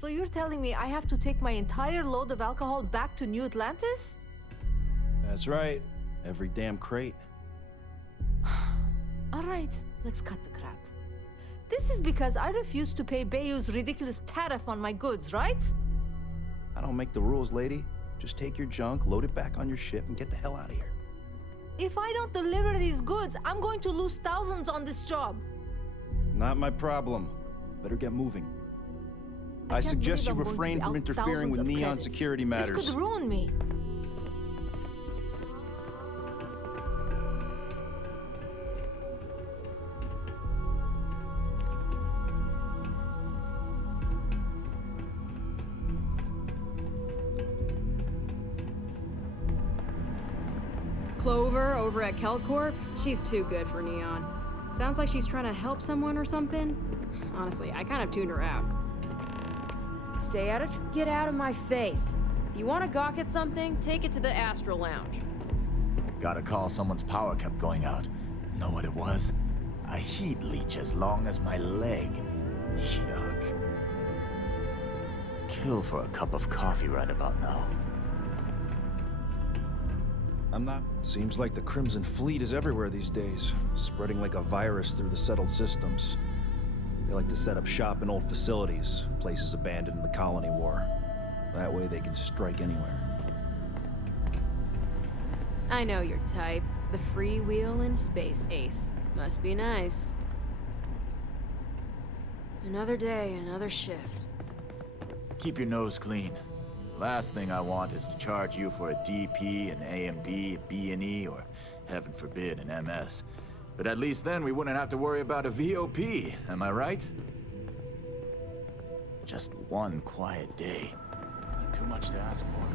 So you're telling me I have to take my entire load of alcohol back to New Atlantis? That's right. Every damn crate. All right, let's cut the crap. This is because I refused to pay Bayou's ridiculous tariff on my goods, right? I don't make the rules, lady. Just take your junk, load it back on your ship, and get the hell out of here. If I don't deliver these goods, I'm going to lose thousands on this job. Not my problem. Better get moving. I suggest you refrain from interfering with Neon security matters. This could ruin me. Clover over at Kelcorp, she's too good for Neon. Sounds like she's trying to help someone or something. Honestly, I kind of tuned her out. Stay out of get out of my face. If you want to gawk at something, take it to the Astral Lounge. Gotta call, someone's power kept going out. Know what it was? A heat leech as long as my leg. Yuck. Kill for a cup of coffee right about now. I'm not. Seems like the Crimson Fleet is everywhere these days, spreading like a virus through the settled systems. They like to set up shop in old facilities, places abandoned in the colony war. That way they can strike anywhere. I know your type. The freewheel in space, Ace. Must be nice. Another day, another shift. Keep your nose clean. Last thing I want is to charge you for a DP, an A&B, a B&E, or, heaven forbid, an MS. But at least then we wouldn't have to worry about a VOP, am I right? Just one quiet day. Ain't too much to ask for.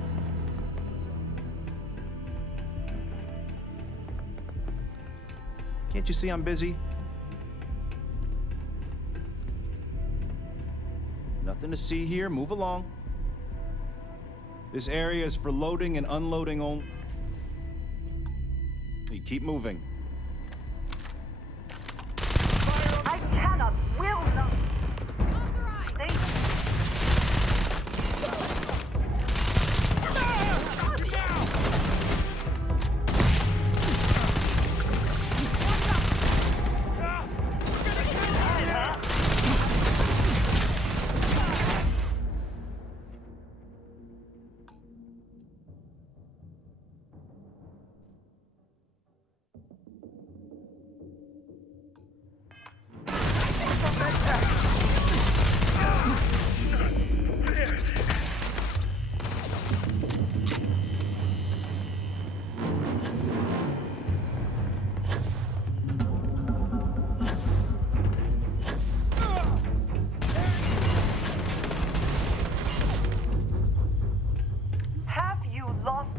Can't you see I'm busy? Nothing to see here. Move along. This area is for loading and unloading only. You keep moving. I cannot, will not. They...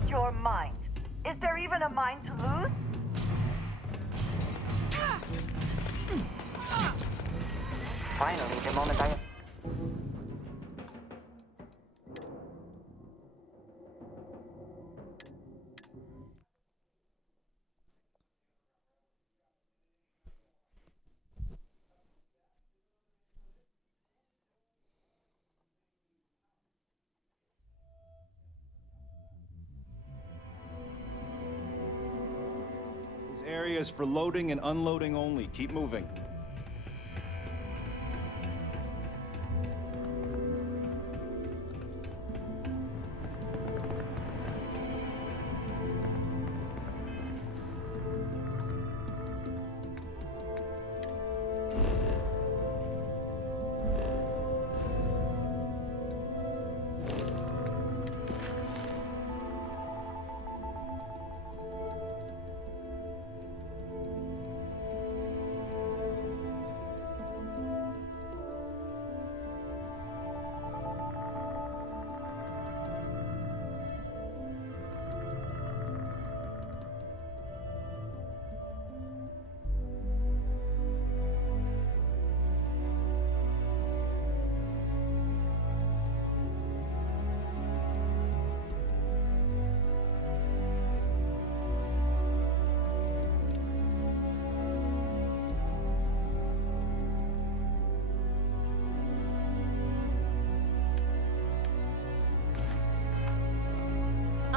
Your mind. Is there even a mind to lose? Finally, the moment I... Area is for loading and unloading only. Keep moving.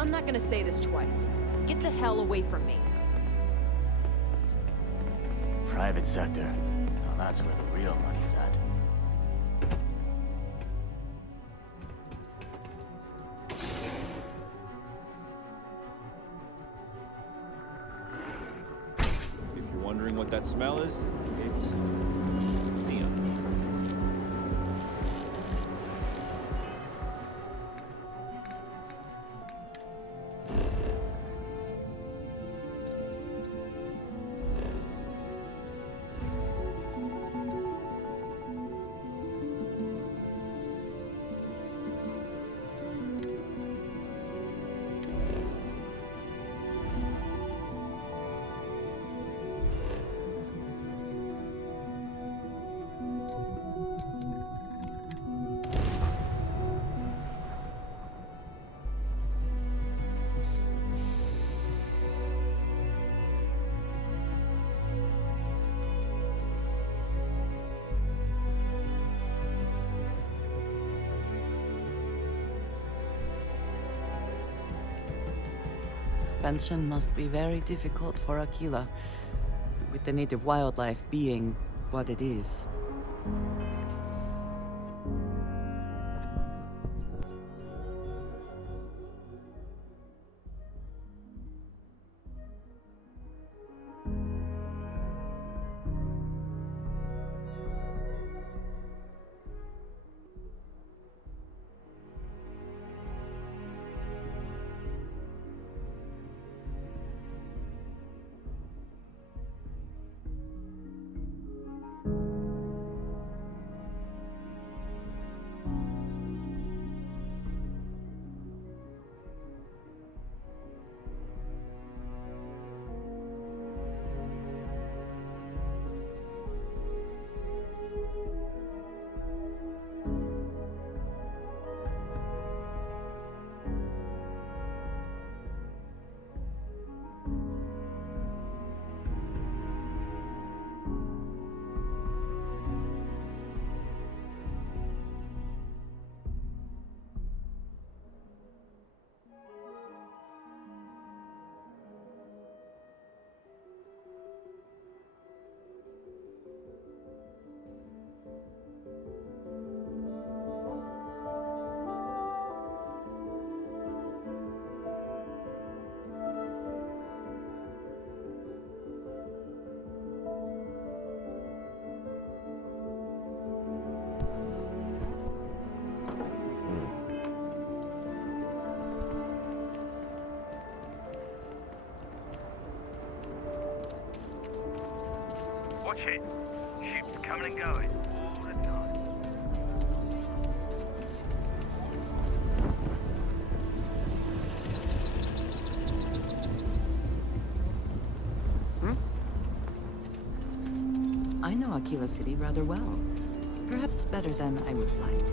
I'm not gonna say this twice. Get the hell away from me. Private sector. Now that's where the real money's at. If you're wondering what that smell is, it's neon. Expansion must be very difficult for Aquila, with the native wildlife being what it is. Watch it. Ships coming and going all the time. I know Aquila City rather well. Perhaps better than I would like.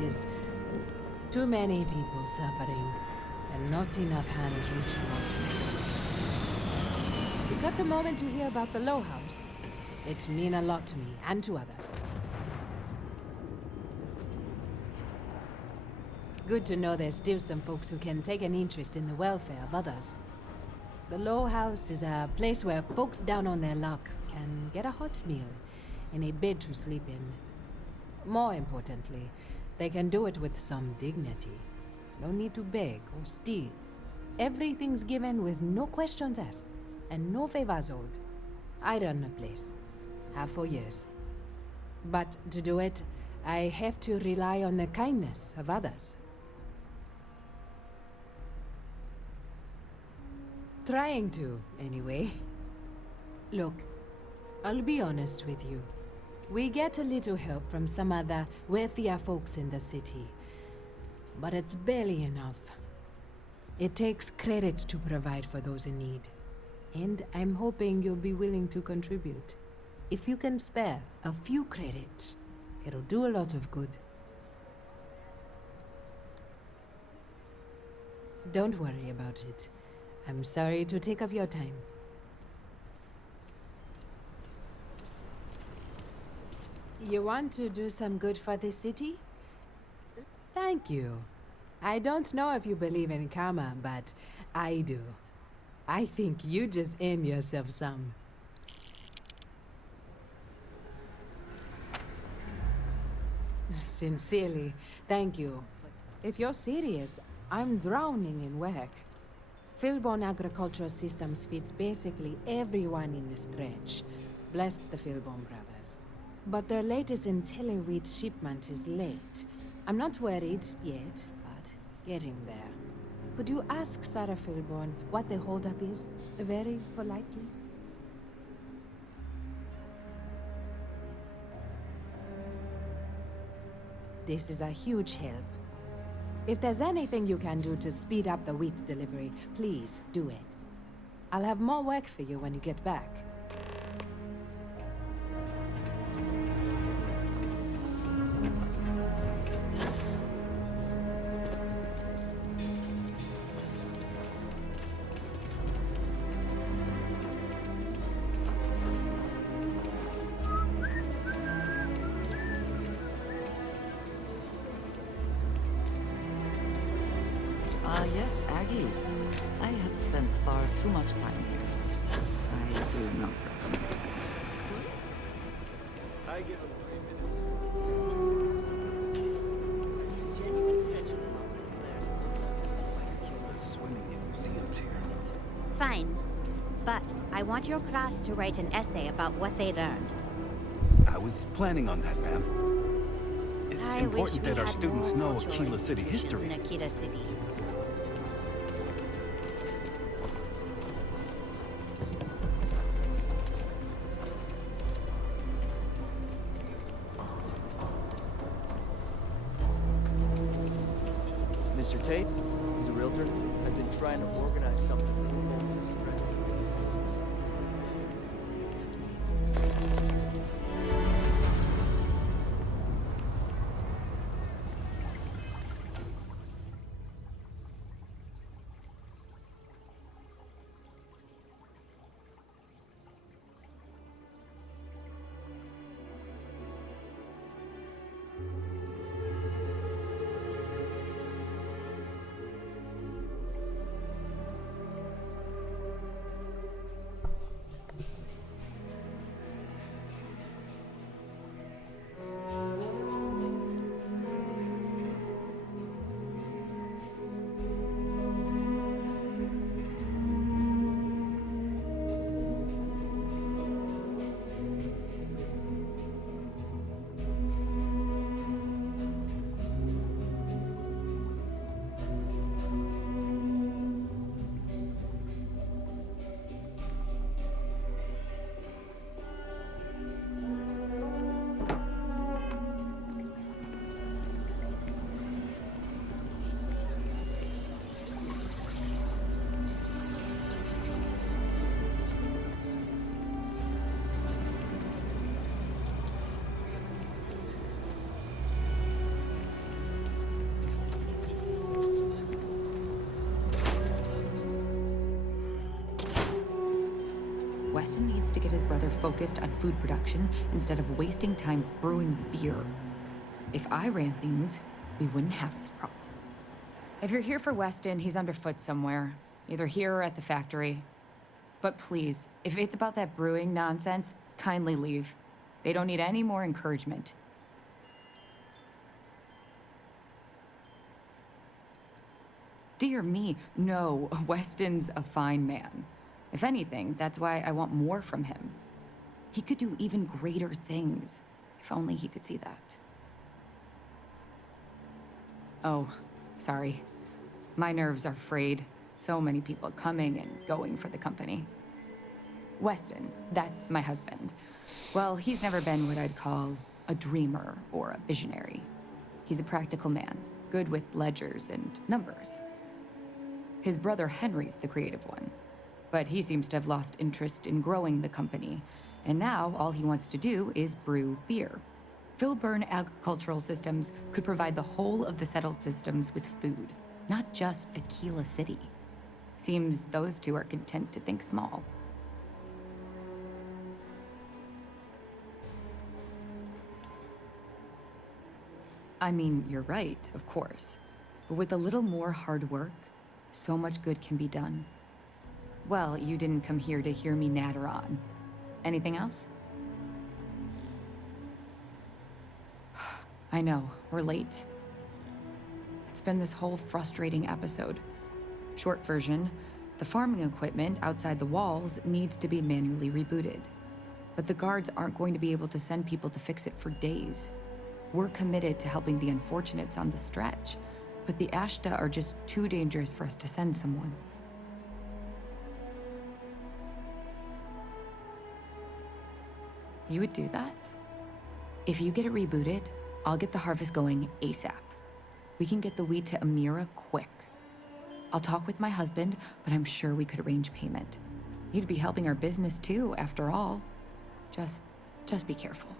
There's too many people suffering, and not enough hands reaching out to help. You got a moment to hear about the Low House? It mean a lot to me, and to others. Good to know there's still some folks who can take an interest in the welfare of others. The Low House is a place where folks down on their luck can get a hot meal and a bed to sleep in. More importantly, they can do it with some dignity. No need to beg or steal. Everything's given with no questions asked, and no favors owed. I run the place. Have for years. But to do it, I have to rely on the kindness of others. Trying to, anyway. Look, I'll be honest with you. We get a little help from some other wealthier folks in the city. But it's barely enough. It takes credits to provide for those in need. And I'm hoping you'll be willing to contribute. If you can spare a few credits, it'll do a lot of good. Don't worry about it. I'm sorry to take up your time. You want to do some good for the city? Thank you. I don't know if you believe in karma, but I do. I think you just earned yourself some. Sincerely, thank you. If you're serious, I'm drowning in work. Philbone Agricultural Systems feeds basically everyone in the stretch. Bless the Philbone brothers. But their latest IntelliWheat shipment is late. I'm not worried yet, but getting there. Could you ask Sarah Philbone what the holdup is? Very politely. This is a huge help. If there's anything you can do to speed up the wheat delivery, please do it. I'll have more work for you when you get back. Yes, Aggies. I have spent far too much time here. I do not recommend it. I give him 3 minutes. Genuine stretch of the muscle there. Swimming in museums here. Fine. But I want your class to write an essay about what they learned. I was planning on that, ma'am. It's I wish important we that our had students more know cultural Aquila City institutions history. in Aquila City. Mr. Tate, he's a realtor. I've been trying to organize something. Weston needs to get his brother focused on food production instead of wasting time brewing beer. If I ran things, we wouldn't have this problem. If you're here for Weston, he's underfoot somewhere, either here or at the factory. But please, if it's about that brewing nonsense, kindly leave. They don't need any more encouragement. Dear me, no, Weston's a fine man. If anything, that's why I want more from him. He could do even greater things, if only he could see that. Oh, sorry. My nerves are frayed. So many people coming and going for the company. Weston, that's my husband. Well, he's never been what I'd call a dreamer or a visionary. He's a practical man, good with ledgers and numbers. His brother Henry's the creative one, but he seems to have lost interest in growing the company, and now all he wants to do is brew beer. Filburn Agricultural Systems could provide the whole of the settled systems with food, not just Aquila City. Seems those two are content to think small. I mean, you're right, of course. But with a little more hard work, so much good can be done. Well, you didn't come here to hear me natter on. Anything else? I know, we're late. It's been this whole frustrating episode. Short version, the farming equipment outside the walls needs to be manually rebooted. But the guards aren't going to be able to send people to fix it for days. We're committed to helping the unfortunates on the stretch, but the Ashta are just too dangerous for us to send someone. You would do that? If you get it rebooted, I'll get the harvest going ASAP. We can get the wheat to Amira quick. I'll talk with my husband, but I'm sure we could arrange payment. You'd be helping our business too, after all. Just be careful.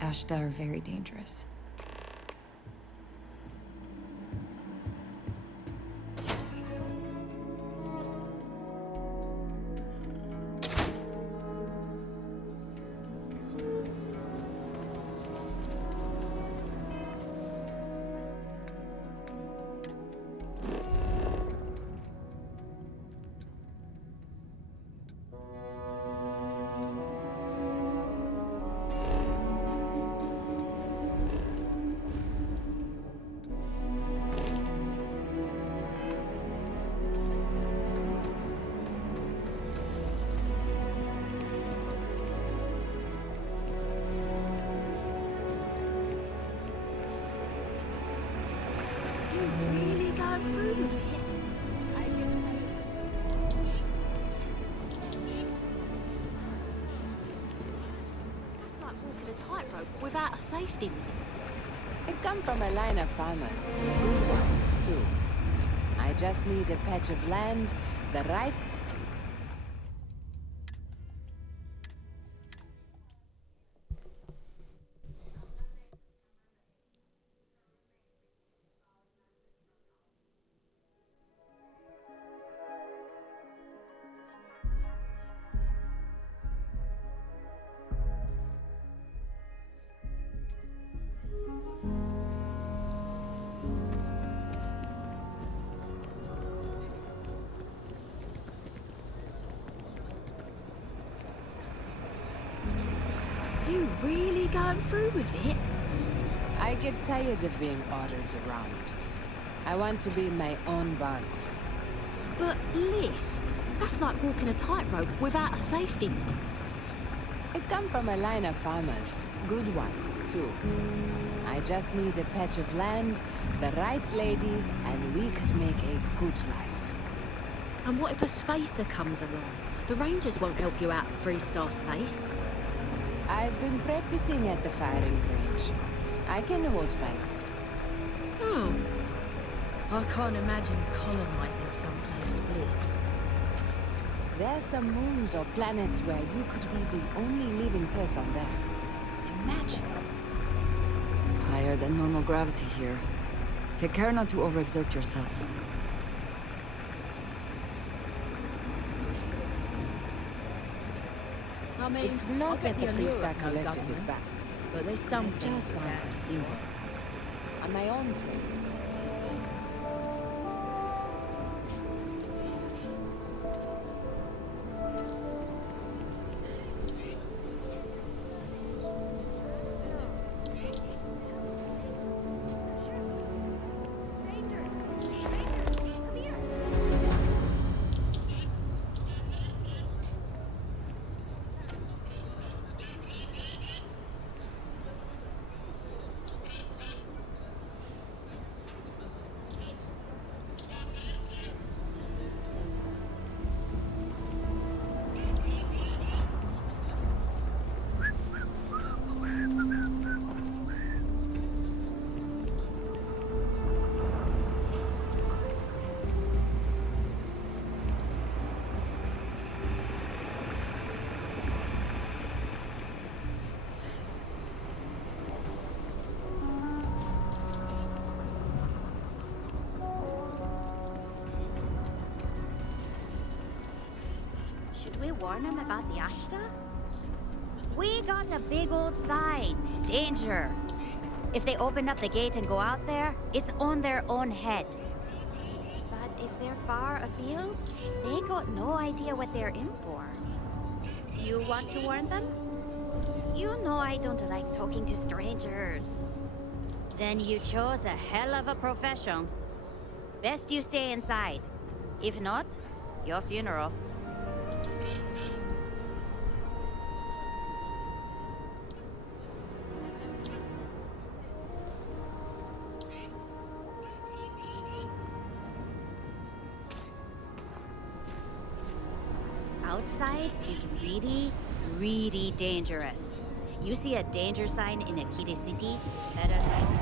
Ashta are very dangerous. Without a safety net. I come from a line of farmers, good ones, too. I just need a patch of land, the right... You really going through with it? I get tired of being ordered around. I want to be my own boss. But list, that's like walking a tightrope without a safety net. I come from a line of farmers, good ones, too. I just need a patch of land, the right lady, and we could make a good life. And what if a spacer comes along? The Rangers won't help you out of 3-star space. I've been practicing at the firing range. I can hold my own. I can't imagine colonizing someplace with List. There's some moons or planets where you could be the only living person there. Imagine. Higher than normal gravity here. Take care not to overexert yourself. I mean, It's not that the Europe, Freestar no Collective is government, backed. but there's some I just want a simple on my own terms. Did we warn them about the Ashta? We got a big old sign. Danger. If they open up the gate and go out there, it's on their own head. But if they're far afield, they got no idea what they're in for. You want to warn them? You know I don't like talking to strangers. Then you chose a hell of a profession. Best you stay inside. If not, your funeral. Outside is really, really dangerous. You see a danger sign in a kitty city, better know.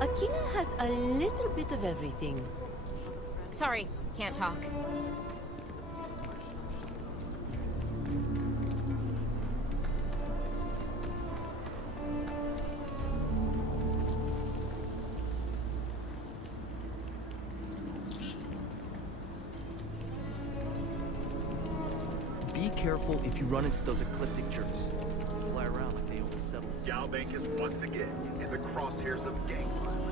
Akina has a little bit of everything. Sorry, can't talk. Be careful if you run into those ecliptic jerks. They fly around like they only settle. Galbank is once again in the crosshairs of gang violence.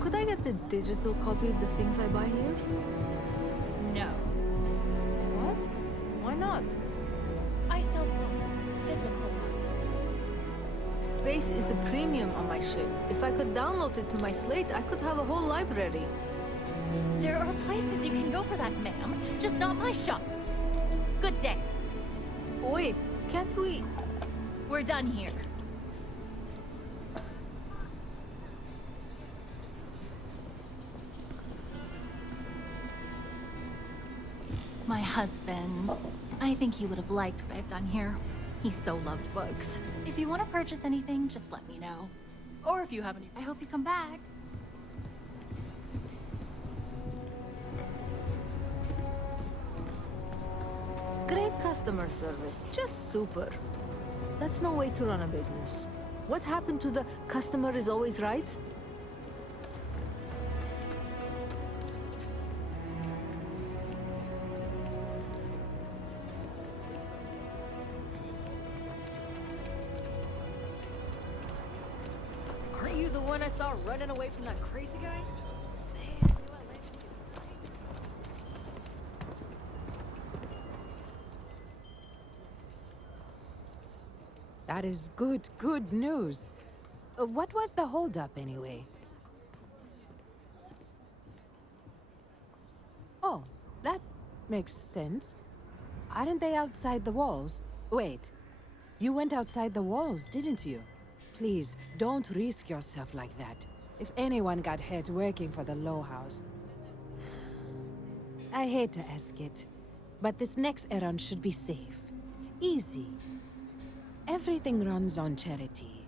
Could I get the digital copy of the things I buy here? No. What? Why not? I sell books, physical books. Space is a premium on my ship. If I could download it to my slate, I could have a whole library. There are places you can go for that, ma'am. Just not my shop. Good day. Wait, can't we... We're done here. My husband. I think he would have liked what I've done here. He so loved books. If you want to purchase anything, just let me know. Or if you have any, I hope you come back. Great customer service. Just super. That's no way to run a business. What happened to the customer is always right? Aren't you the one I saw running away from that crazy guy? That is good news. What was the holdup anyway? Oh, that makes sense. Aren't they outside the walls? Wait, you went outside the walls, didn't you? Please, don't risk yourself like that. If anyone got hurt working for the Low House. I hate to ask it, but this next errand should be safe. Easy. Everything runs on charity.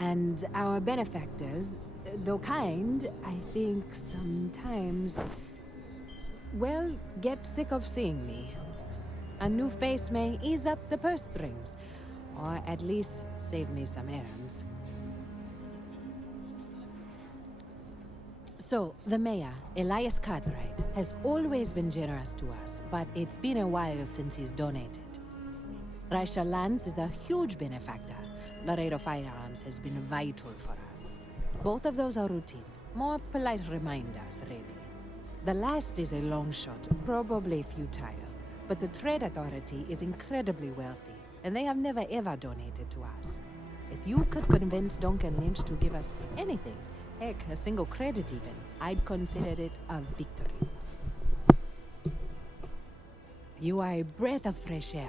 And our benefactors, though kind, I think sometimes, well, get sick of seeing me. A new face may ease up the purse strings, or at least save me some errands. So, the mayor, Elias Cartwright, has always been generous to us, but it's been a while since he's donated. Raisha Lands is a huge benefactor. Laredo Firearms has been vital for us. Both of those are routine, more polite reminders, really. The last is a long shot, probably futile, but the Trade Authority is incredibly wealthy, and they have never ever donated to us. If you could convince Duncan Lynch to give us anything, heck, a single credit even, I'd consider it a victory. You are a breath of fresh air.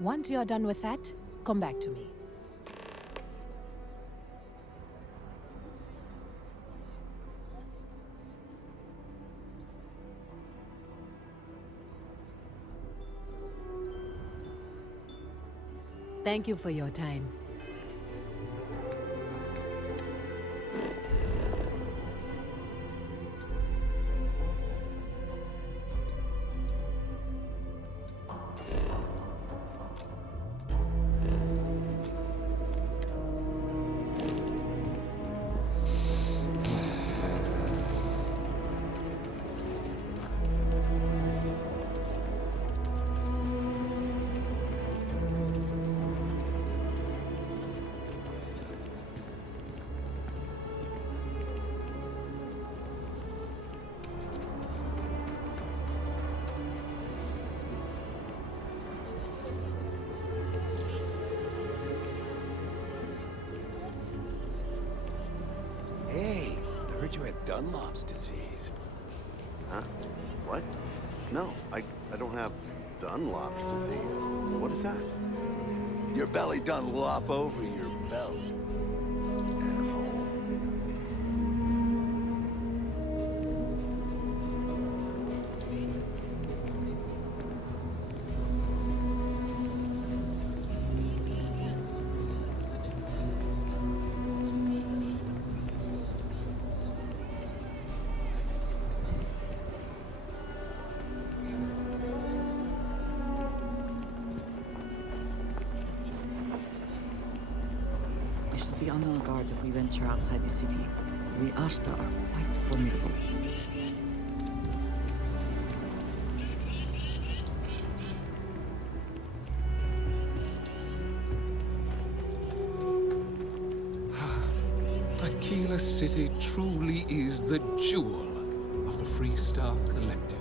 Once you're done with that, come back to me. Thank you for your time. Hey, I heard you had Dunlop's disease. Huh? What? No, I don't have Dunlop's disease. What is that? Your belly done lop over your belt. Asshole. We should be on our guard if we venture outside the city. We Ashta are quite formidable. Aquila City truly is the jewel of the Freestar Collective.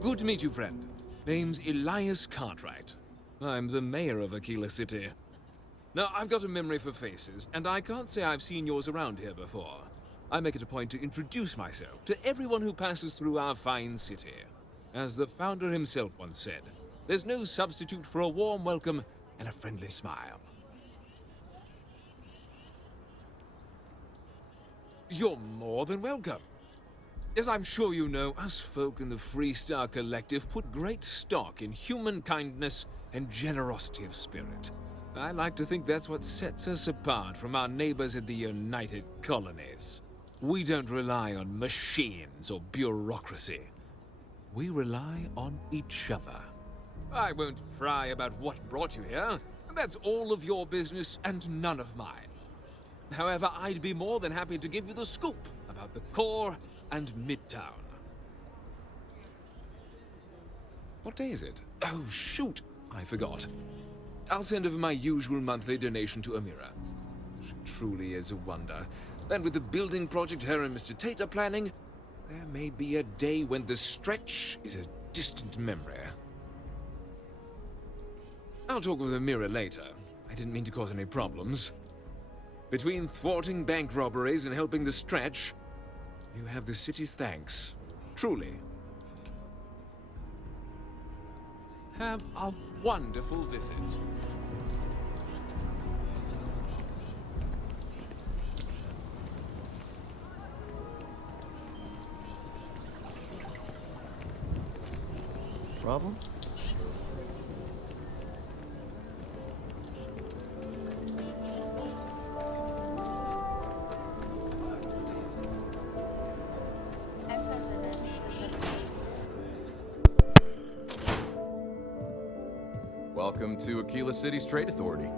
Good to meet you, friend. Name's Elias Cartwright. I'm the mayor of Aquila City. Now, I've got a memory for faces, and I can't say I've seen yours around here before. I make it a point to introduce myself to everyone who passes through our fine city. As the founder himself once said, there's no substitute for a warm welcome and a friendly smile. You're more than welcome. As I'm sure you know, us folk in the Freestar Collective put great stock in human kindness and generosity of spirit. I like to think that's what sets us apart from our neighbors in the United Colonies. We don't rely on machines or bureaucracy. We rely on each other. I won't pry about what brought you here. That's all of your business and none of mine. However, I'd be more than happy to give you the scoop about the core and Midtown. What day is it? Oh, shoot! I forgot. I'll send over my usual monthly donation to Amira. She truly is a wonder. And with the building project her and Mr. Tate are planning, there may be a day when the stretch is a distant memory. I'll talk with Amira later. I didn't mean to cause any problems. Between thwarting bank robberies and helping the stretch, you have the city's thanks. Truly. Have a wonderful visit. Problem? Welcome to Aquila City's Trade Authority.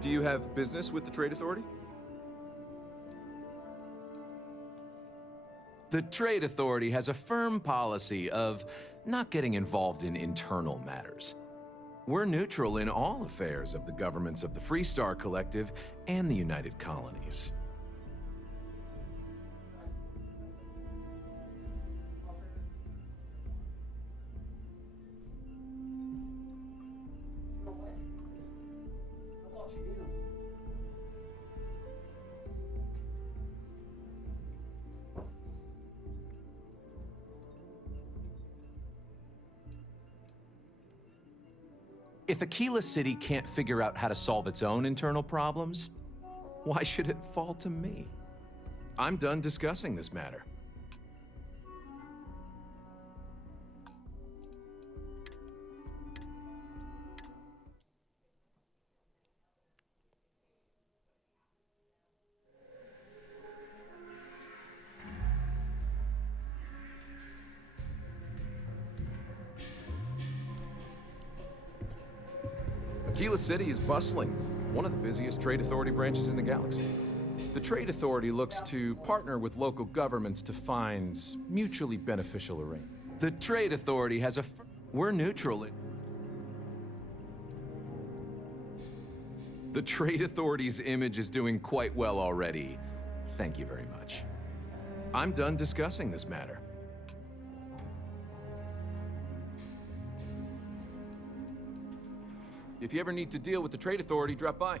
Do you have business with the Trade Authority? The Trade Authority has a firm policy of not getting involved in internal matters. We're neutral in all affairs of the governments of the Freestar Collective and the United Colonies. If Aquila City can't figure out how to solve its own internal problems, why should it fall to me? I'm done discussing this matter. Aquila City is bustling, one of the busiest Trade Authority branches in the galaxy. The Trade Authority looks to partner with local governments to find mutually beneficial arrangements. The Trade Authority has a... We're neutral. The Trade Authority's image is doing quite well already. Thank you very much. I'm done discussing this matter. If you ever need to deal with the Trade Authority, drop by.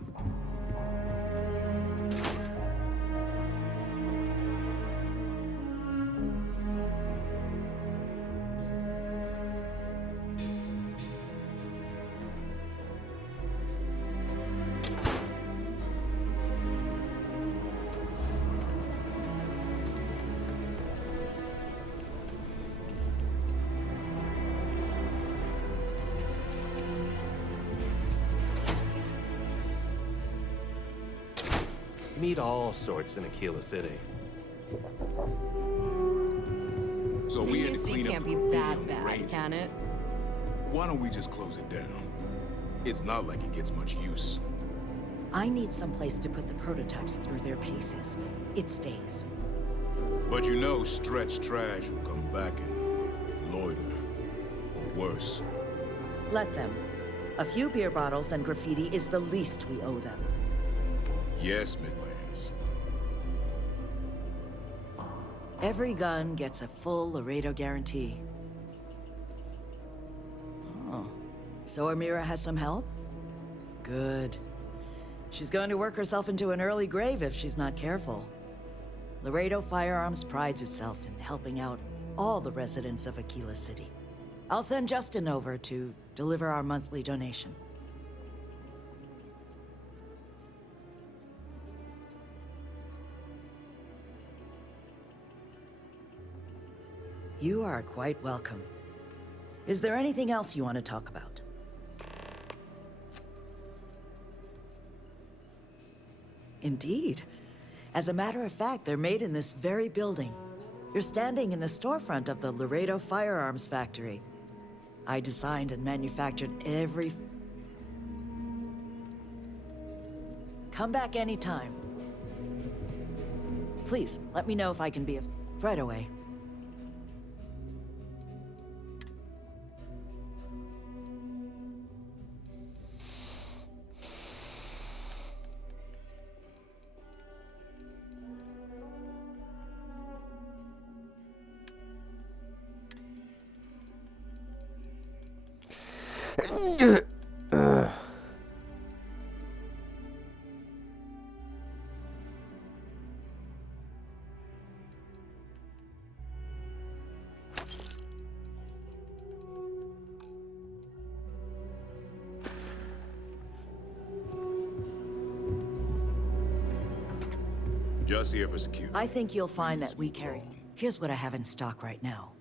Meet all sorts in Aquila City. So we had to AC clean up can't the be graffiti that on the bad, range. can it? Why don't we just close it down? It's not like it gets much use. I need someplace to put the prototypes through their paces. It stays. But you know Stretch Trash will come back and loiter. Or worse. Let them. A few beer bottles and graffiti is the least we owe them. Yes, Miss Lance. Every gun gets a full Laredo guarantee. Oh. So Amira has some help? Good. She's going to work herself into an early grave if she's not careful. Laredo Firearms prides itself in helping out all the residents of Aquila City. I'll send Justin over to deliver our monthly donation. You are quite welcome. Is there anything else you want to talk about? Indeed. As a matter of fact, they're made in this very building. You're standing in the storefront of the Laredo Firearms Factory. I designed and manufactured every... Come back anytime. Please, let me know if I can be of... Right away. Just here for security. I think you'll find that we carry... Here's what I have in stock right now.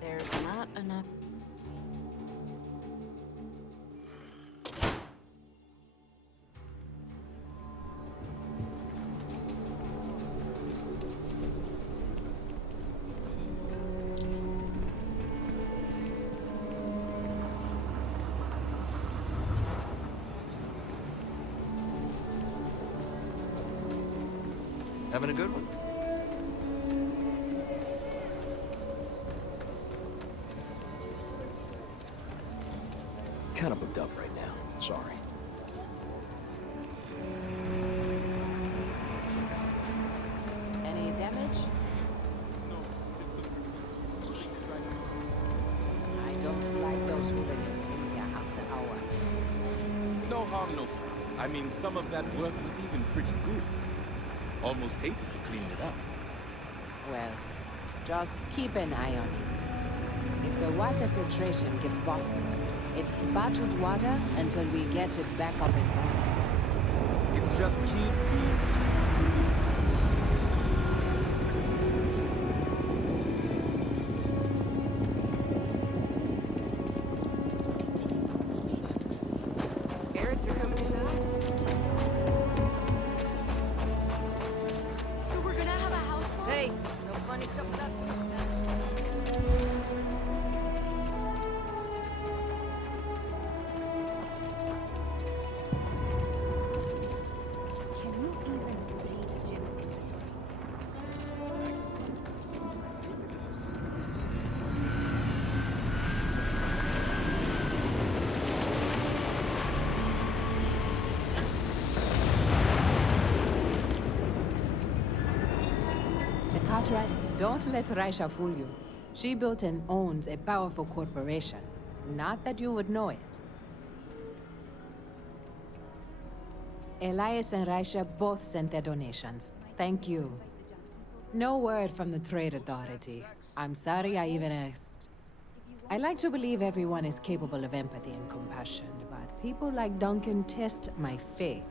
There's not enough. Having a good one? Kind of booked up right now. Sorry. Any damage? I don't like those hooligans in here after hours. No harm, no foul. I mean, some of that work was even pretty good. Almost hated to clean it up. Well, just keep an eye on it. If the water filtration gets busted, it's bottled water until we get it back up and running. It's just kids being kids and different. Spirits are coming in house. So we're gonna have a house full? Hey, no funny stuff without pushing that. Cartwright, don't let Raisha fool you. She built and owns a powerful corporation. Not that you would know it. Elias and Raisha both sent their donations. Thank you. No word from the Trade Authority. I'm sorry I even asked. I like to believe everyone is capable of empathy and compassion, but people like Duncan test my faith.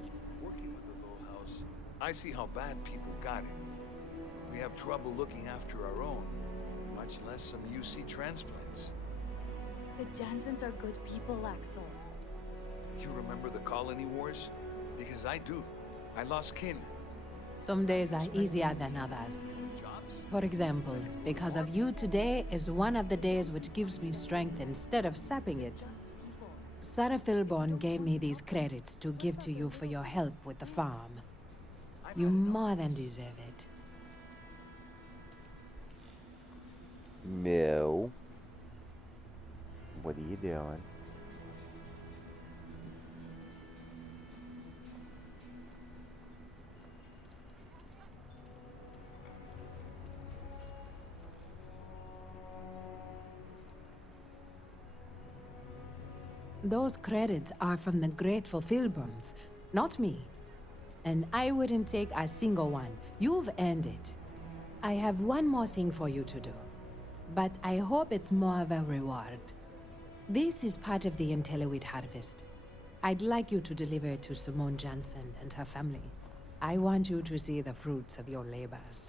Working with the Low House, I see how bad people got it. We have trouble looking after our own, much less some UC transplants. The Jansens are good people, Axel. You remember the colony wars? Because I do. I lost kin. Some days are easier than others. For example, because of you, today is one of the days which gives me strength instead of sapping it. Sarah Philborn gave me these credits to give to you for your help with the farm. You more than deserve it. Mill. What are you doing? Those credits are from the grateful Philborns, not me. And I wouldn't take a single one. You've earned it. I have one more thing for you to do. But I hope it's more of a reward. This is part of the Intelliwit harvest. I'd like you to deliver it to Simone Jansen and her family. I want you to see the fruits of your labors.